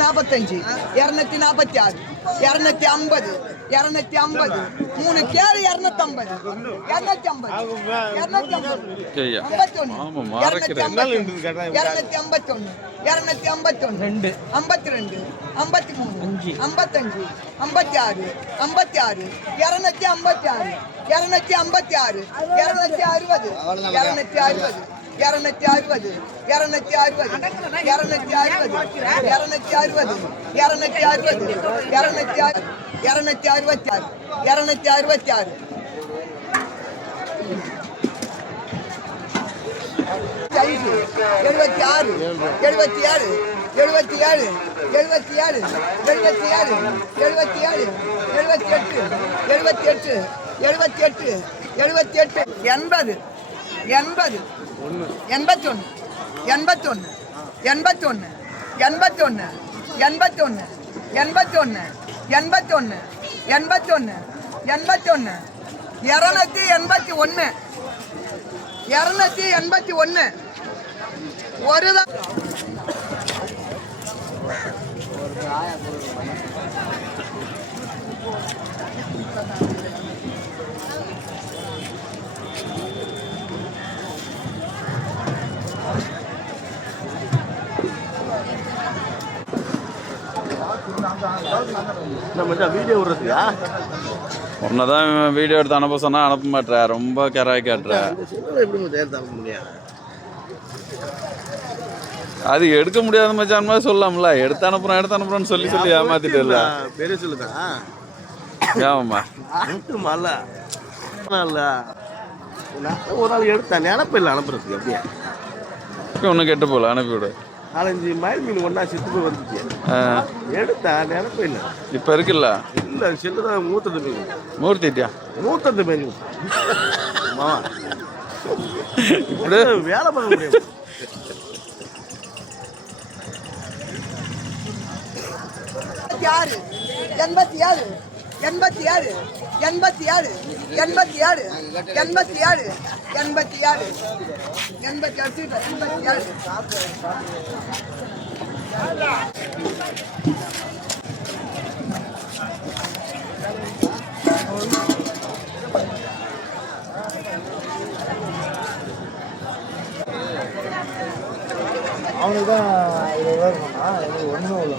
நாற்பத்தஞ்சு இரநூத்தி நாற்பத்தி ஆறு இரநூத்தி ஐம்பது இரநூத்தி ஐம்பது மூணு கேரு இரநூத்தி ஐம்பது இரநூத்தி ஐம்பது இரநூத்தி ஐம்பது இரநூத்தி மறக்கிறேன். ஐம்பத்தொன்னு இரநூத்தி இரநூத்தி ஐம்பத்தொன்னு ரெண்டு ஐம்பத்தி ரெண்டு ஐம்பத்தி மூணு ஐம்பத்தஞ்சு ஐம்பத்தி ஆறு ஐம்பத்தி ஆறு இரநூத்தி ஐம்பத்தி ஆறு இரநூத்தி ஐம்பத்தி ஆறு இரநூத்தி அறுபது இரநூத்தி அறுபது இரநூத்தி அறுபது இரநூத்தி அறுபது இரநூத்தி அறுபது இரநூத்தி அறுபது இரநூத்தி அறுபது இரநூத்தி இருநூத்தி இரநூத்தி அறுபத்தி ஆறு இரநூத்தி அறுபத்தி ஆறு ஐந்து எழுபத்தி ஆறு எழுபத்தி ஆறு எழுபத்தி ஏழு எழுபத்தி ஏழு எழுபத்தி ஏழு எழுபத்தி ஏழு எழுபத்தி எட்டு எழுபத்தி எட்டு எழுபத்தி எட்டு எழுபத்தி எட்டு எண்பது எண்பது எண்பத்தொன்று எண்பத்தொன்று எண்பத்தொன்று எண்பத்தொன்று எண்பத்தொன்று எண்பத்தொன்று எண்பத்தொன்று எண்பத்தொன்று எண்பத்தொன்று இரநூத்தி எண்பத்தி ஒன்று இரநூத்தி எண்பத்தி ஒன்று ஒரு தான் நம்ம வீடியோ விடுறதுக்கா? உன்னதான் வீடியோ எடுத்து அனுப்ப சொன்னா அனுப்ப மாட்டேற ரொம்ப கராய் காட்டுற. அது எடுக்க முடியாத மச்சான் மாதிரி சொல்லலாம்ல எடுத்து அனுப்புறோம் எடுத்து அனுப்புறோம்னு சொல்லி சொல்லி ஏமாத்திட்டு பெரிய அனுப்புமால இல்ல நான் ஒரு நாள் எடுத்தேன் நினப்பு இல்லை அனுப்புறதுக்கு எப்படியா? ஒன்றும் கெட்டு போகல அனுப்பிவிடு. நாலஞ்சு மயில் மீன் ஒன்றா செத்து போய் வந்துச்சு. ஆ, எடுத்தேன் நினப்பு இல்லை இப்போ இருக்குல்ல? இல்லை செல்லுதான் மூத்தது மீன். மூர்த்திட்டியா? மூத்தது மீன். மாமா இப்படி வேலை பார்க்க முடியும்? எண்பத்தி ஆறு. எண்பத்தி ஏழு எண்பத்தி ஏழு எண்பத்தி ஏழு எண்பத்தி ஏழு எண்பத்தி ஏழு எண்பத்தி ஏழு எண்பத்தி ஏழு. எண்பத்தி ஏழு அவனுக்கு தான் இருபது ரூபா இருக்கும்ண்ணா எனக்கு ஒன்றுமே இல்லை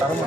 தரமா